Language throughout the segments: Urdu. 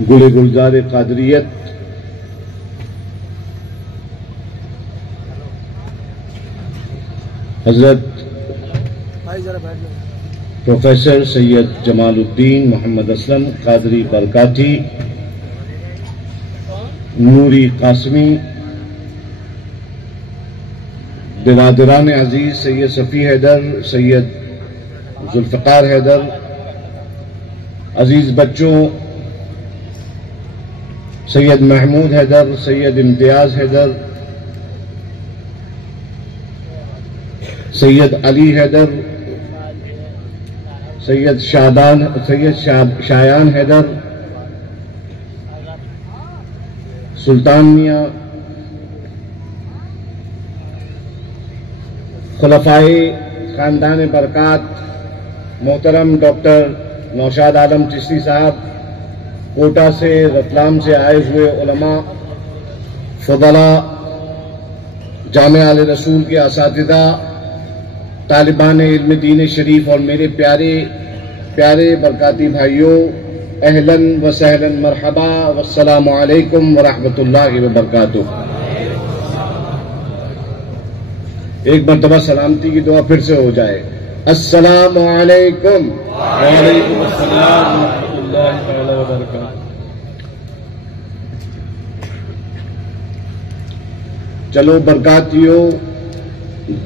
گل گلزار قادریت حضرت پروفیسر سید جمال الدین محمد اسلم قادری برکاتی، نوری قاسمی، برادران عزیز سید صفی حیدر، سید ذوالفقار حیدر، عزیز بچوں سید محمود حیدر، سید امتیاز حیدر، سید علی حیدر، سید شایان حیدر، سلطان میاں، خلفائے خاندان برکات، محترم ڈاکٹر نوشاد عالم چشتی صاحب، کوٹا سے رتلام سے آئے ہوئے علماء، فضلاء، جامعہ آل رسول کے اساتذہ، طالبان علم دین شریف اور میرے پیارے پیارے برکاتی بھائیوں، اہلاً و سہلاً مرحبا والسلام علیکم ورحمۃ اللہ وبرکاتہ۔ ایک مرتبہ سلامتی کی دعا پھر سے ہو جائے، السلام علیکم۔ وعلیکم السلام ورحمۃ اللہ تعالی وبرکاتہ۔ چلو برکاتیوں،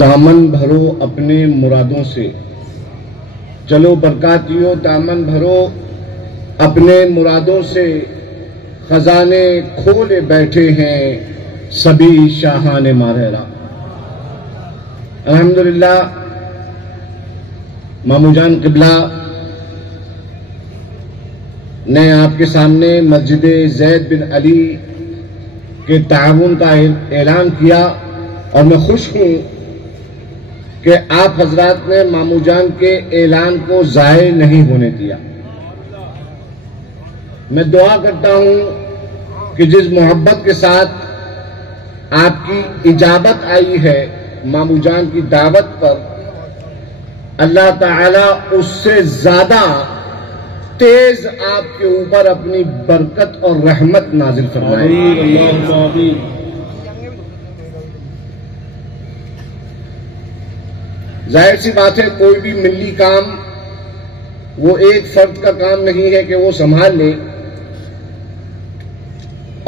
دامن بھرو اپنے مرادوں سے، چلو برکاتیوں دامن بھرو اپنے مرادوں سے، خزانے کھولے بیٹھے ہیں سبھی شاہان ماہرہ۔ الحمدللہ مامو جان قبلہ نے آپ کے سامنے مسجد زید بن علی کے تعاون کا اعلان کیا، اور میں خوش ہوں کہ آپ حضرات نے مامو جان کے اعلان کو ضائع نہیں ہونے دیا۔ میں دعا کرتا ہوں کہ جس محبت کے ساتھ آپ کی اجابت آئی ہے مامو جان کی دعوت پر، اللہ تعالیٰ اس سے زیادہ تیز آپ کے اوپر اپنی برکت اور رحمت نازل فرمائے۔ ظاہر سی بات ہے، کوئی بھی ملی کام وہ ایک فرد کا کام نہیں ہے کہ وہ سنبھال لے،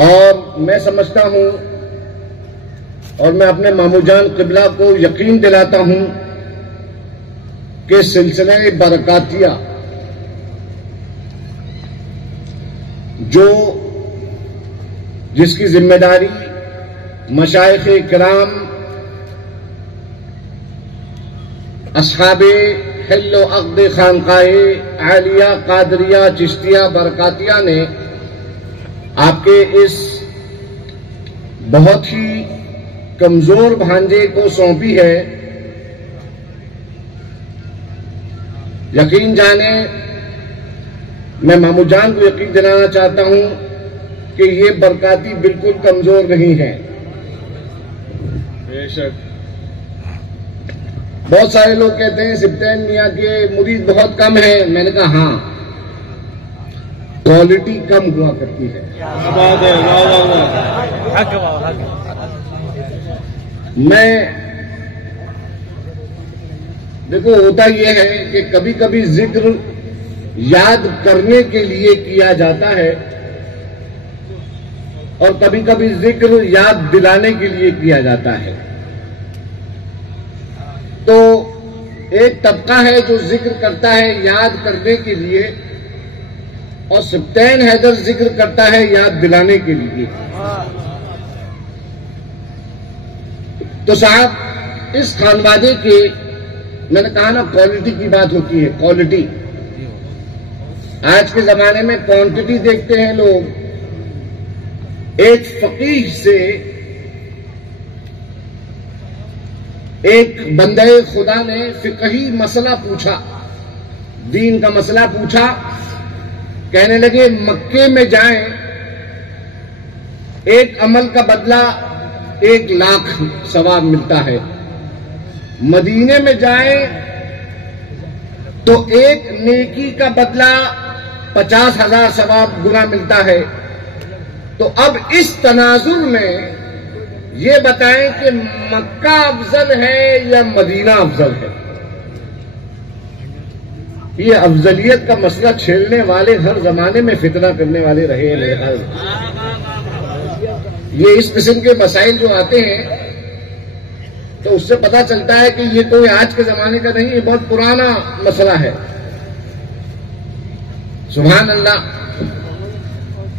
اور میں سمجھتا ہوں اور میں اپنے مامو جان قبلہ کو یقین دلاتا ہوں کہ سلسلہ برکاتیہ جس کی ذمہ داری مشائخ کرام، اصحاب حل و عقد خانقاہ عالیہ قادریہ چشتیہ برکاتیہ نے آپ کے اس بہت ہی کمزور بھانجے کو سونپی ہے، یقین جانے میں مامو جان کو یقین دلانا چاہتا ہوں کہ یہ برکاتی بالکل کمزور نہیں ہے۔ بے شک بہت سارے لوگ کہتے ہیں سبطین میاں کے مرید بہت کم ہیں، میں نے کہا ہاں، کوالٹی کم ہوا کرتی ہے۔ میں دیکھو ہوتا یہ ہے کہ کبھی کبھی ذکر یاد کرنے کے لیے کیا جاتا ہے، اور کبھی کبھی ذکر یاد دلانے کے لیے کیا جاتا ہے۔ تو ایک طبقہ ہے جو ذکر کرتا ہے یاد کرنے کے لیے، اور سبطین حیدر ذکر کرتا ہے یاد دلانے کے لیے۔ تو صاحب اس خانوادے کے، میں نے کہا نا کوالٹی کی بات ہوتی ہے، کوالٹی۔ آج کے زمانے میں کوانٹٹی دیکھتے ہیں لوگ۔ ایک فقیہ سے ایک بندہ خدا نے فقہی مسئلہ پوچھا، دین کا مسئلہ پوچھا، کہنے لگے مکے میں جائیں ایک عمل کا بدلہ 1,00,000 ثواب ملتا ہے، مدینے میں جائیں تو ایک نیکی کا بدلہ 50,000 ثواب گنا ملتا ہے. تو اب اس تناظر میں یہ بتائیں کہ مکہ افضل ہے یا مدینہ افضل ہے؟ یہ افضلیت کا مسئلہ چھیڑنے والے ہر زمانے میں فتنہ کرنے والے رہے ہیں میرے خیال. یہ اس قسم کے مسائل جو آتے ہیں تو اس سے پتہ چلتا ہے کہ یہ کوئی آج کے زمانے کا نہیں، یہ بہت پرانا مسئلہ ہے. سبحان اللہ.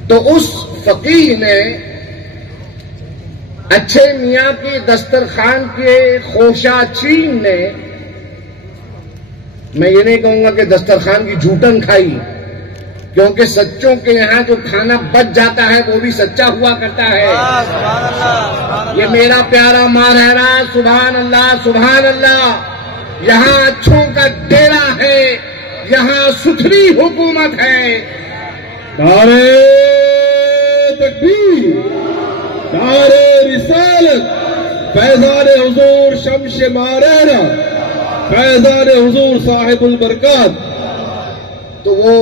تو اس فقیہ نے اچھے میاں کے دسترخوان کے خوشہ چین نے، میں یہ نہیں کہوں گا کہ دسترخوان کی جھوٹن کھائی، کیونکہ سچوں کے یہاں جو کھانا بچ جاتا ہے وہ بھی سچا ہوا کرتا ہے. یہ میرا پیارا ماہرہ، سبحان اللہ سبحان اللہ. یہاں اچھوں کا ڈیرا ہے، یہاں ستھری حکومت ہے. نعرہ تکبیر، نعرہ رسالت، فیضان حضور شمش مارینا، فیضان حضور صاحب البرکات. تو وہ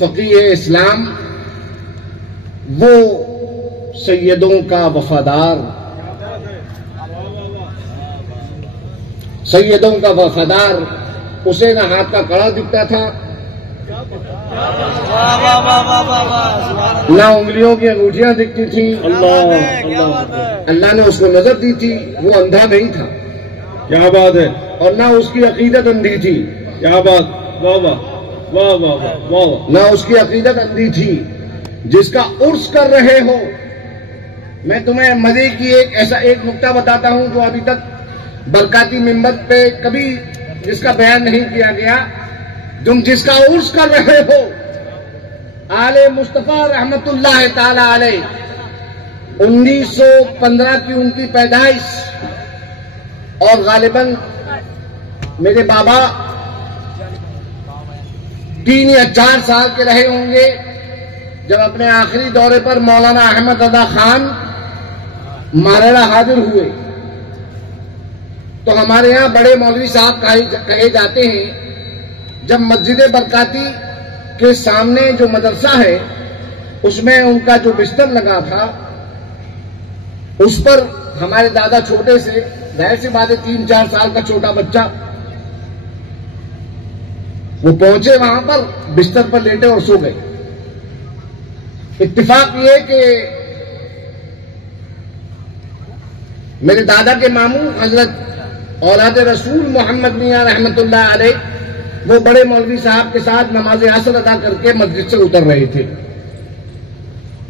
فقیہ اسلام، وہ سیدوں کا وفادار، سیدوں کا وفادار، اسے نہ ہاتھ کا کڑا دکھتا تھا، نہ انگلیوں کی انگوٹھیاں دکھتی تھیں. اللہ نے اس کو نظر دی تھی، وہ اندھا نہیں تھا. کیا بات ہے. اور نہ اس کی عقیدت اندھی تھی. کیا بات. واہ واہ واہ واہ واہ. نہ اس کی عقیدت اندھی تھی. جس کا عرس کر رہے ہو، میں تمہیں مزے کی ایک نکتہ بتاتا ہوں جو ابھی تک برکاتی منبر پہ کبھی جس کا بیان نہیں کیا گیا. تم جس کا عرس کر رہے ہو، آل مصطفیٰ رحمت اللہ تعالی علیہ، 1915 کی ان کی پیدائش، اور غالباً میرے بابا 3 یا 4 سال کے رہے ہوں گے جب اپنے آخری دورے پر مولانا احمد رضا خان مارینا حاضر ہوئے. تو ہمارے یہاں بڑے مولوی صاحب کہے جاتے ہیں. جب مسجد برکاتی کے سامنے جو مدرسہ ہے اس میں ان کا جو بستر لگا تھا، اس پر ہمارے دادا چھوٹے سے، ظاہر سی بات ہے 3-4 سال کا چھوٹا بچہ، وہ پہنچے وہاں پر، بستر پر لیٹے اور سو گئے. اتفاق یہ کہ میرے دادا کے ماموں حضرت اولاد رسول محمد میاں رحمت اللہ علیہ، وہ بڑے مولوی صاحب کے ساتھ نماز عصر ادا کر کے مسجد سے اتر رہے تھے.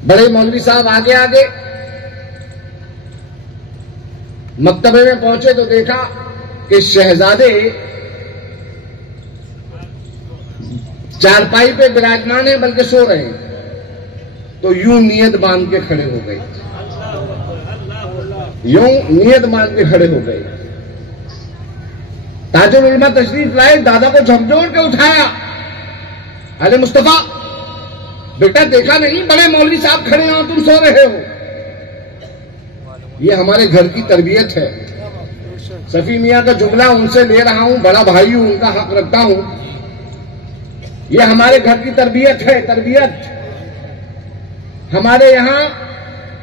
بڑے مولوی صاحب آگے آگے مکتبے میں پہنچے تو دیکھا کہ شہزادے چارپائی پہ براجمان ہیں بلکہ سو رہے ہیں. تو یوں نیت باندھ کے کھڑے ہو گئے، یوں نیت باندھ کے کھڑے ہو گئے. تاج العلماء تشریف لائے، دادا کو جھمجھوڑ کے اٹھایا. ارے مصطفیٰ بیٹا دیکھا نہیں بڑے مولوی صاحب کھڑے ہیں اور تم سو رہے ہو؟ یہ ہمارے گھر کی تربیت ہے. صفی میاں کا جملہ ان سے لے رہا ہوں، بڑا بھائی ہوں، ان کا حق رکھتا ہوں. یہ ہمارے گھر کی تربیت ہے. تربیت ہمارے یہاں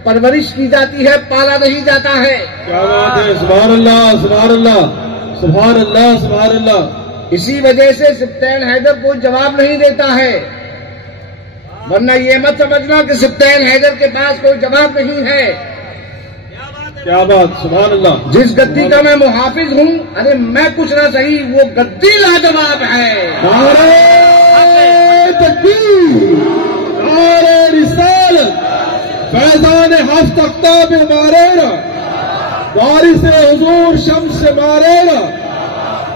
پرورش کی جاتی ہے، پالا نہیں جاتا ہے. کیا بات ہے. سبحان اللہ سبحان اللہ سبحان اللہ سبحان اللہ. اسی وجہ سے سبطین حیدر کوئی جواب نہیں دیتا ہے، ورنہ یہ مت سمجھنا کہ سبطین حیدر کے پاس کوئی جواب نہیں ہے. کیا بات. سبحان اللہ. جس گدی کا میں محافظ ہوں، ارے میں کچھ نہ صحیح، وہ گدی لاجواب ہے. نعرہ تکبیر، نعرہ رسالت، فیضان ہفت اقطاب مارینا، وارث حضور شمس مارینا،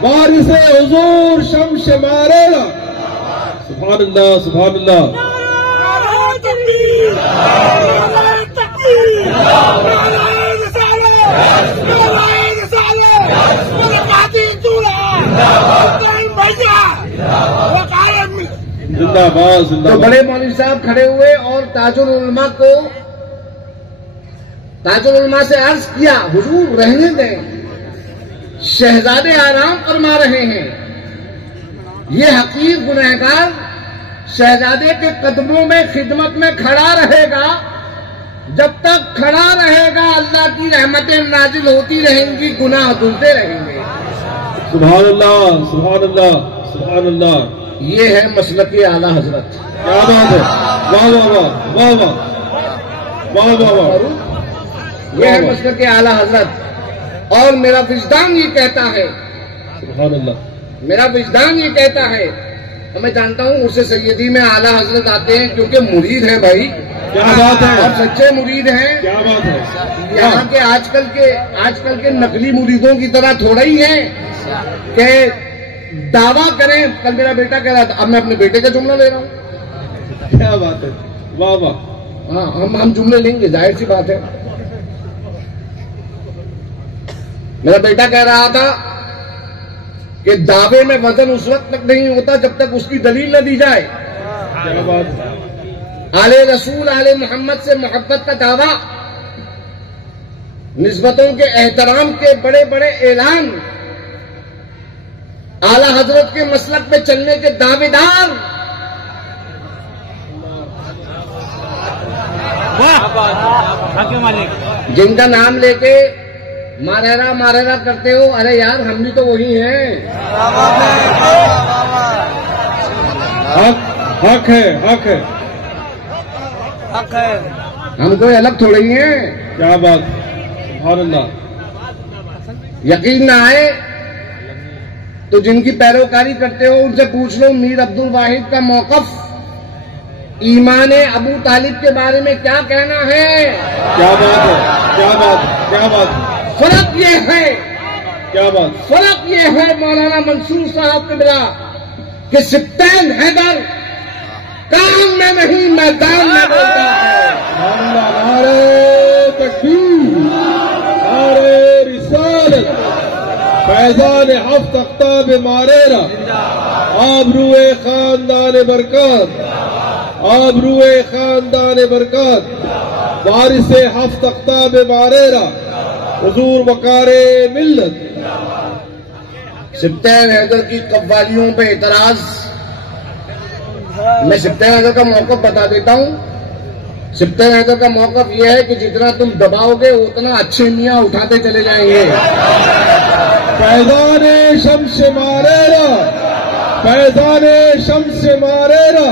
وارث حضور شمس مارینا. سبحان اللہ سبحان اللہ. زندہ باد زندہ تو باد. بڑے مولوی صاحب کھڑے ہوئے اور تاج العلماء سے عرض کیا، حضور رہنے دیں، شہزادے آرام فرما رہے ہیں. یہ حقیر گنہگار شہزادے کے قدموں میں خدمت میں کھڑا رہے گا. جب تک کھڑا رہے گا اللہ کی رحمتیں نازل ہوتی رہیں گی، گناہ دھلتے رہیں گے. سبحان اللہ سبحان اللہ سبحان اللہ. یہ ہے مسلک اعلیٰ حضرت. کیا بات ہے، واہ واہ واہ واہ واہ واہ واہ واہ. یہ ہے مسلک اعلیٰ حضرت. اور میرا وجدان یہ کہتا ہے، سبحان اللہ، میرا وجدان یہ کہتا ہے، اور میں جانتا ہوں اس سے سیدی میں اعلیٰ حضرت آتے ہیں کیونکہ مرید ہیں بھائی. کیا بات ہے، اور سچے مرید ہیں. کیا بات ہے. یہاں کے آج کل کے نقلی مریدوں کی طرح تھوڑا ہی ہیں کہ دعویٰ کریں. کل میرا بیٹا کہہ رہا تھا، اب میں اپنے بیٹے کا جملہ لے رہا ہوں. کیا بات ہے، واہ واہ. ہاں ہم جملے لیں گے، ظاہر سی بات ہے. میرا بیٹا کہہ رہا تھا کہ دعوے میں وزن اس وقت تک نہیں ہوتا جب تک اس کی دلیل نہ دی جائے. کیا بات ہے. آل رسول آل محمد سے محبت کا دعویٰ، نسبتوں کے احترام کے بڑے بڑے اعلان، اعلیٰ حضرت کے مسلک پہ چلنے کے دعوے دار، جن کا نام لے کے ماریرا کرتے ہو، ارے یار ہم بھی تو وہی ہیں. حق ہے، حق ہے. ہم کوئی الگ تھوڑے ہی ہیں. کیا بات، سبحان اللہ. یقین نہ آئے تو جن کی پیروکاری کرتے ہو ان سے پوچھ لو میر عبد الواحد کا موقف ایمان ابو طالب کے بارے میں کیا کہنا ہے. کیا بات ہے، کیا بات، کیا بات. فرق یہ ہے، کیا بات. فرق یہ ہے مولانا منصور صاحب کے بلا کہ سبطین حیدر کام میں نہیں میدان میں بولتا ہے. نعرے تکبیر، نعرے رسالت، فیضان ہفت اقطاب ماریرا، آبروئے خاندان برکات، آبروئے خاندان برکات، وارث ہفت اقطاب ماریرا، حضور وقار ملت. سبطین حیدر کی قوالیوں پہ اعتراض. میں سبطین حیدر کا موقف بتا دیتا ہوں. سبطین حیدر کا موقف یہ ہے کہ جتنا تم دباؤ گے اتنا اچھے میاں اٹھاتے چلے جائیں گے. فیضان شمس ماریرا، فیضان شمس ماریرا،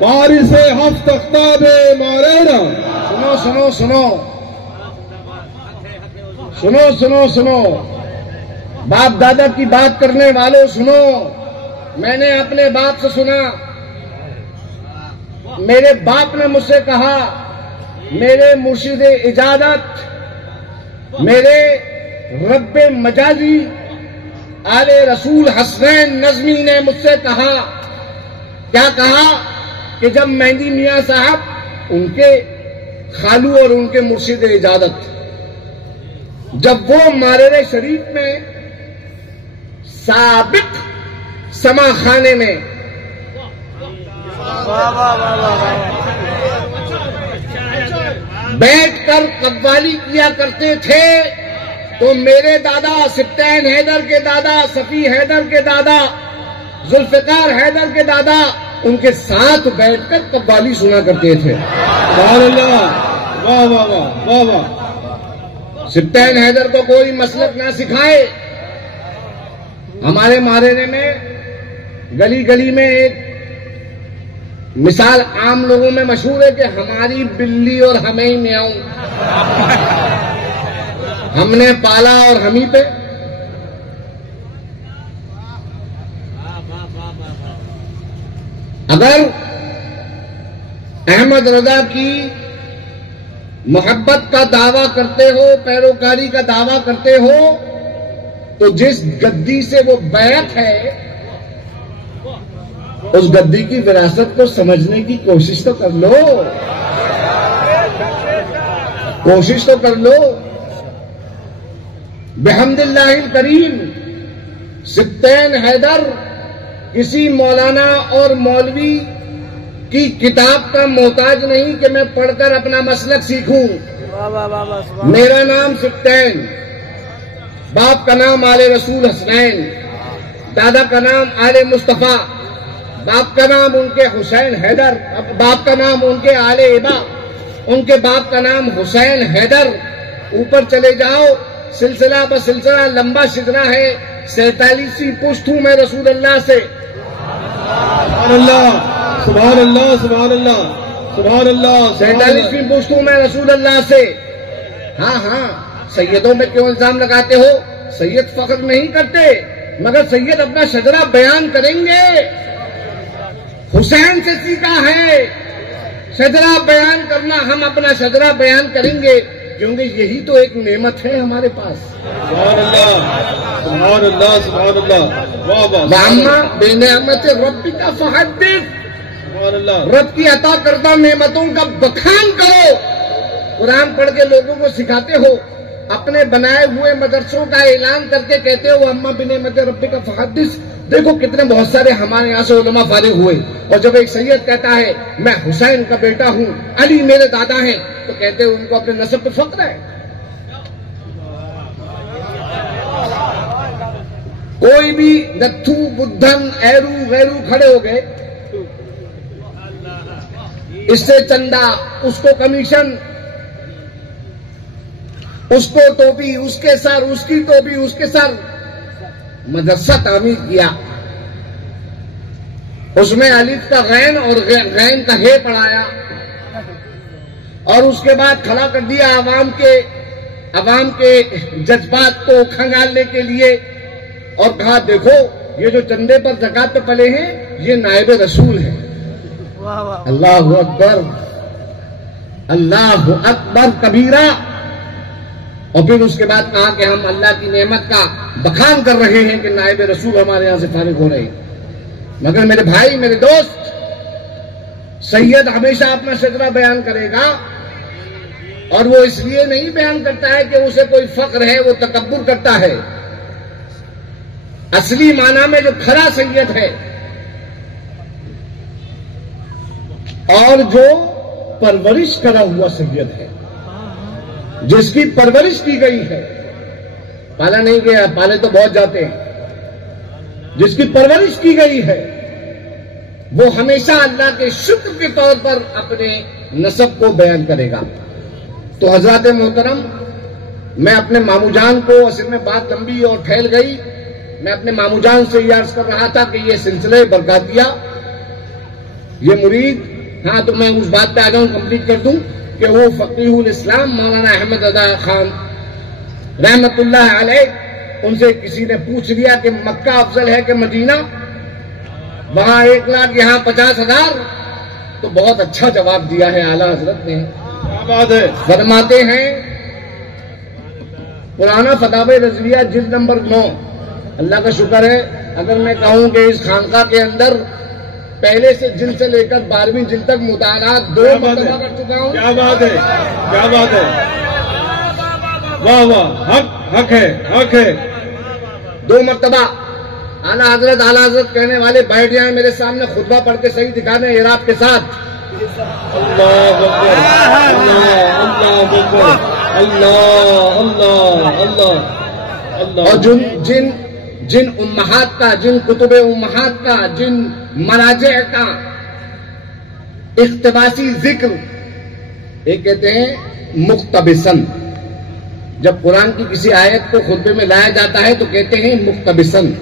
وارث ہفت اقطاب ماریرا. سنو سنو سنو سنو سنو سنو باپ دادا کی بات کرنے والوں سنو. میں نے اپنے باپ سے سنا، میرے باپ نے مجھ سے کہا، میرے مرشد اجادت، میرے رب مجازی آل رسول حسنین نظمی نے مجھ سے کہا، کیا کہا کہ جب مہندی میاں صاحب ان کے خالو اور ان کے مرشد اجادت جب وہ ماریر شریف میں سابق سما خانے میں بیٹھ کر قوالی کیا کرتے تھے تو میرے دادا سبطین حیدر کے دادا، صفی حیدر کے دادا، ذوالفقار حیدر کے دادا ان کے ساتھ بیٹھ کر قوالی سنا کرتے تھے. سبحان اللہ، واہ واہ واہ واہ واہ. سبطین حیدر کو کوئی مسلک نہ سکھائے. ہمارے ماریرے میں گلی گلی میں ایک مثال عام لوگوں میں مشہور ہے کہ ہماری بلی اور ہمیں ہی میاؤں، ہم نے پالا اور ہم ہی پہ. اگر احمد رضا کی محبت کا دعویٰ کرتے ہو، پیروکاری کا دعویٰ کرتے ہو، تو جس گدی سے وہ بیعت ہے اس گدی کی وراثت کو سمجھنے کی کوشش تو کر لو، کوشش تو کر لو. بحمد اللہ الکریم سبطین حیدر کسی مولانا اور مولوی کی کتاب کا محتاج نہیں کہ میں پڑھ کر اپنا مسلک سیکھوں. میرا نام سبطین، باپ کا نام آل رسول حسنین، دادا کا نام آل مصطفیٰ، باپ کا نام ان کے حسین حیدر، باپ کا نام ان کے آل ابا، ان کے باپ کا نام حسین حیدر. اوپر چلے جاؤ، سلسلہ بسلسلہ لمبا شجرا ہے. 47ویں پشت ہوں میں رسول اللہ سے. سبحان اللہ، سبحان اللہ، سبحان اللہ، سبحان اللہ. 47ویں پشت ہوں میں رسول اللہ سے. ہاں ہاں، سیدوں میں کیوں الزام لگاتے ہو؟ سید فخر نہیں کرتے، مگر سید اپنا شجرا بیان کریں گے. حسین سے سیکھا ہے شجرا بیان کرنا، ہم اپنا شجرا بیان کریں گے، کیونکہ یہی تو ایک نعمت ہے ہمارے پاس. سبحان اللہ، سبحان اللہ، سبحان اللہ. واہ واہ. وَأَمَّا بِنِعْمَتِ رَبِّكَ فَحَدِّثْ. سبحان اللہ. رب کی عطا کردہ نعمتوں کا بخان کرو. قرآن پڑھ کے لوگوں کو سکھاتے ہو، اپنے بنائے ہوئے مدرسوں کا اعلان کر کے کہتے ہو اما بنعمت ربک فحدث. دیکھو کتنے بہت سارے ہمارے یہاں سے علماء فارغ ہوئے، اور جب ایک سید کہتا ہے میں حسین کا بیٹا ہوں، علی میرے دادا ہیں، تو کہتے ہیں ان کو اپنے نسب پہ فخر ہے. کوئی بھی نتھو بدھن ایرو غیرو کھڑے ہو گئے، اس سے چندہ، اس کو کمیشن، اس کو ٹوپی، اس کے سر، اس کی ٹوپی، اس کے سر. مدرسہ تعمیر کیا، اس میں الف کا غین اور غین کا ہے پڑھایا، اور اس کے بعد کھڑا کر دیا عوام کے جذبات کو کھنگالنے کے لیے، اور کہا دیکھو یہ جو چندے پر زکات پہ پلے ہیں یہ نائب رسول ہیں. اللہ اکبر، اللہ اکبر کبیرہ. اور پھر اس کے بعد کہا کہ ہم اللہ کی نعمت کا بخان کر رہے ہیں کہ نائب رسول ہمارے یہاں سے فارغ ہو رہے ہیں. مگر میرے بھائی، میرے دوست، سید ہمیشہ اپنا شجرا بیان کرے گا، اور وہ اس لیے نہیں بیان کرتا ہے کہ اسے کوئی فخر ہے، وہ تکبر کرتا ہے. اصلی معنی میں جو کھڑا سید ہے اور جو پرورش کرا ہوا سید ہے، جس کی پرورش کی گئی ہے، پالا نہیں گیا، پالے تو بہت جاتے ہیں، جس کی پرورش کی گئی ہے، وہ ہمیشہ اللہ کے شکر کے طور پر اپنے نسب کو بیان کرے گا. تو حضرات محترم، میں اپنے مامو جان کو، اصل میں بات لمبی اور پھیل گئی، میں اپنے مامو جان سے یہ عرض کر رہا تھا کہ یہ سلسلہ برکاتیہ، یہ مرید، ہاں تو میں اس بات پہ آ جاؤں، کمپلیٹ کر دوں کہ وہ فقیہ الاسلام مولانا احمد رضا خان رحمت اللہ علیہ، ان سے کسی نے پوچھ لیا کہ مکہ افضل ہے کہ مدینہ، وہاں 1 لاکھ یہاں 50,000، تو بہت اچھا جواب دیا ہے اعلیٰ حضرت نے. کیا بات ہے. فرماتے ہیں پرانا فتاوی رضویہ جلد نمبر 9، اللہ کا شکر ہے اگر میں کہوں کہ اس خانقاہ کے اندر پہلے سے جلد سے لے کر 12ویں جلد تک مطالعات 2 مرتبہ کر چکا ہوں. کیا بات ہے، کیا بات ہے. واہ واہ، حق ہے، حق ہے. 2 مرتبہ اعلیٰ حضرت کہنے والے بیٹھ جائیں میرے سامنے، خطبہ پڑھ کے صحیح دکھا دیں اعراب کے ساتھ. اللہ اکبر، اللہ اکبر، اللہ اللہ اللہ اللہ. اور جن امہات کا، جن کتب امہات کا، جن مراجع کا اقتباسی ذکر، ایک کہتے ہیں مقتبسن، جب قرآن کی کسی آیت کو خطبے میں لایا جاتا ہے تو کہتے ہیں مقتبسن.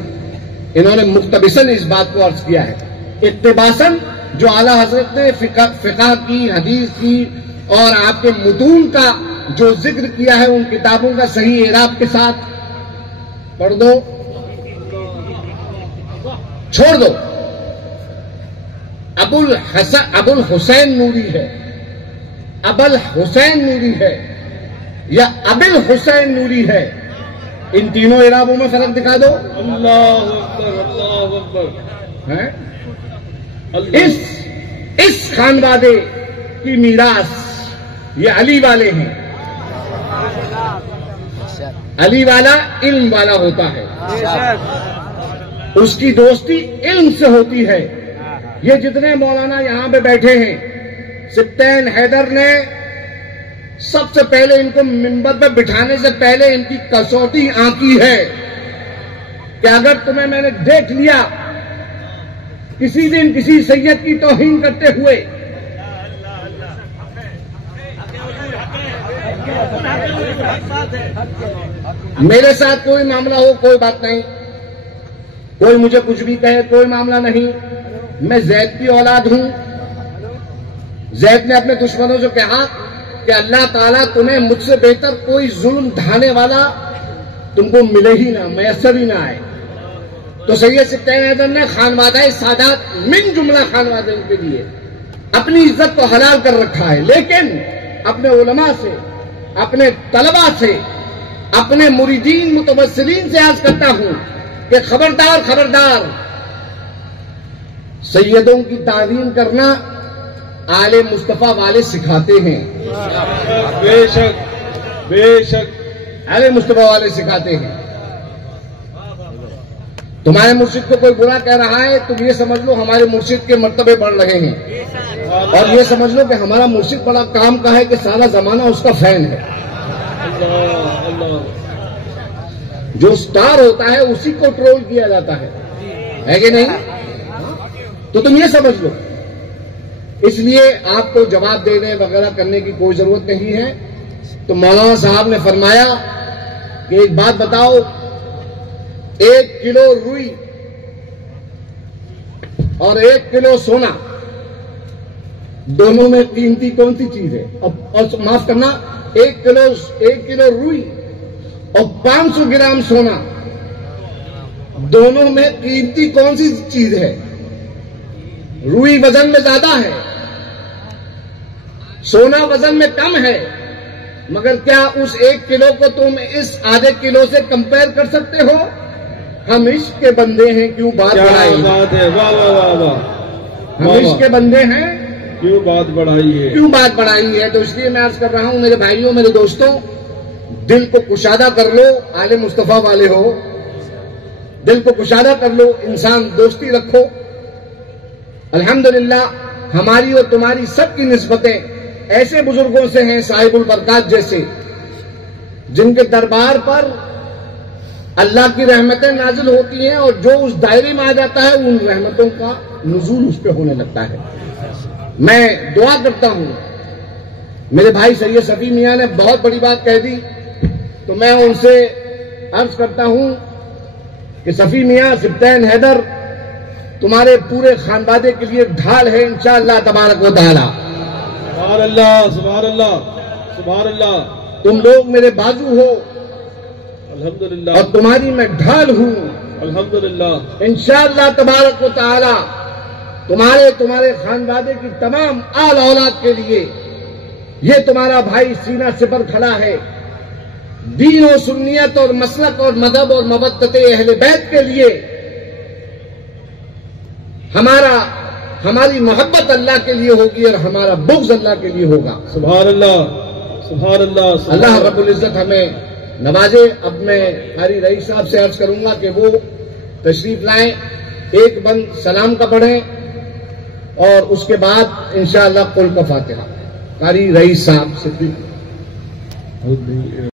انہوں نے مقتبسن اس بات کو عرض کیا ہے. اقتباسن جو اعلیٰ حضرت نے فقہ کی، حدیث کی اور آپ کے متون کا جو ذکر کیا ہے ان کتابوں کا صحیح اعراب کے ساتھ پڑھ دو، چھوڑ دو. ابو الحسین نوری ہے، ابو الحسین نوری ہے یا ابو الحسین نوری ہے، ان تینوں اعرابوں میں فرق دکھا دو. اللہ اکبر، اللہ اکبر. اس خانوادے کی میراث یہ علی والے ہیں. علی والا علم والا ہوتا ہے، اس کی دوستی علم سے ہوتی ہے. یہ جتنے مولانا یہاں پہ بیٹھے ہیں، سبطین حیدر نے سب سے پہلے ان کو منبر پہ بٹھانے سے پہلے ان کی کسوٹی آنکی ہے کہ اگر تمہیں میں نے دیکھ لیا کسی دن کسی سید کی توہین کرتے ہوئے میرے ساتھ کوئی معاملہ ہو کوئی بات نہیں، کوئی مجھے کچھ بھی کہے کوئی معاملہ نہیں، میں زید کی اولاد ہوں۔ زید نے اپنے دشمنوں سے کہا کہ اللہ تعالیٰ تمہیں مجھ سے بہتر کوئی ظلم ڈھانے والا تم کو ملے ہی نہ، میسر ہی نہ آئے۔ تو سید سبطین حیدر نے خانوادہ سادات من جملہ خانوادہ کے لیے اپنی عزت کو حلال کر رکھا ہے، لیکن اپنے علماء سے، اپنے طلباء سے، اپنے مریدین متبصرین سے عرض کرتا ہوں کہ خبردار خبردار، سیدوں کی تعظیم کرنا آل مصطفیٰ والے سکھاتے ہیں، بے شک بے شک آل مصطفیٰ والے سکھاتے ہیں۔ تمہارے مرشد کو کوئی برا کہہ رہا ہے تم یہ سمجھ لو ہمارے مرشد کے مرتبے بڑھ رہے ہیں، اور یہ سمجھ لو کہ ہمارا مرشد بڑا کام کا ہے کہ سارا زمانہ اس کا فین ہے۔ جو سٹار ہوتا ہے اسی کو ٹرول کیا جاتا ہے کہ نہیں؟ تو تم یہ سمجھ لو، اس لیے آپ کو جواب دینے وغیرہ کرنے کی کوئی ضرورت نہیں ہے۔ تو مولانا صاحب نے فرمایا کہ ایک بات بتاؤ، 1 کلو روئی اور 1 کلو سونا، دونوں میں قیمتی کون سی چیز ہے؟ اور معاف کرنا، 1 کلو روئی اور 500 گرام سونا، دونوں میں قیمتی کون سی چیز ہے؟ روئی وزن میں زیادہ ہے، سونا وزن میں کم ہے، مگر کیا اس 1 کلو کو تم اس آدھے کلو سے کمپیئر کر سکتے ہو؟ ہم عشق کے بندے ہیں کیوں بات بڑھائی ہے؟ ہم عشق کے بندے ہیں کیوں بات بڑھائی ہے؟ تو اس لیے میں عرض کر رہا ہوں میرے بھائیوں، میرے دوستوں، دل کو کشادہ کر لو، آل مصطفیٰ والے ہو، دل کو کشادہ کر لو، انسان دوستی رکھو۔ الحمدللہ ہماری اور تمہاری سب کی نسبتیں ایسے بزرگوں سے ہیں، صاحب البرکات جیسے، جن کے دربار پر اللہ کی رحمتیں نازل ہوتی ہیں، اور جو اس دائرے میں آ جاتا ہے ان رحمتوں کا نزول اس پہ ہونے لگتا ہے۔ میں دعا کرتا ہوں، میرے بھائی سید صفی میاں نے بہت بڑی بات کہہ دی، تو میں ان سے عرض کرتا ہوں کہ صفی میاں سبطین حیدر تمہارے پورے خاندادے کے لیے ڈھال ہے انشاءاللہ تبارک و تعالی۔ سبحان اللہ سبحان اللہ سبحان اللہ۔ تم لوگ میرے بازو ہو الحمدللہ، اور تمہاری میں ڈھال ہوں الحمدللہ۔ انشاءاللہ تبارک و تعالی تمہارے خاندادے کی تمام آل اولاد کے لیے یہ تمہارا بھائی سینہ سپر کھڑا ہے، دین و سنیت اور مسلک اور مذہب اور مودت اہل بیت کے لیے۔ ہماری محبت اللہ کے لیے ہوگی اور ہمارا بغض اللہ کے لیے ہوگا۔ سبحان اللہ سبحان اللہ۔ اللہ رب العزت ہمیں نوازے۔ اب میں قاری رئیس صاحب سے عرض کروں گا کہ وہ تشریف لائیں، ایک بند سلام کا پڑھیں، اور اس کے بعد انشاءاللہ قل کا فاتحہ۔ قاری رئیس صاحب سے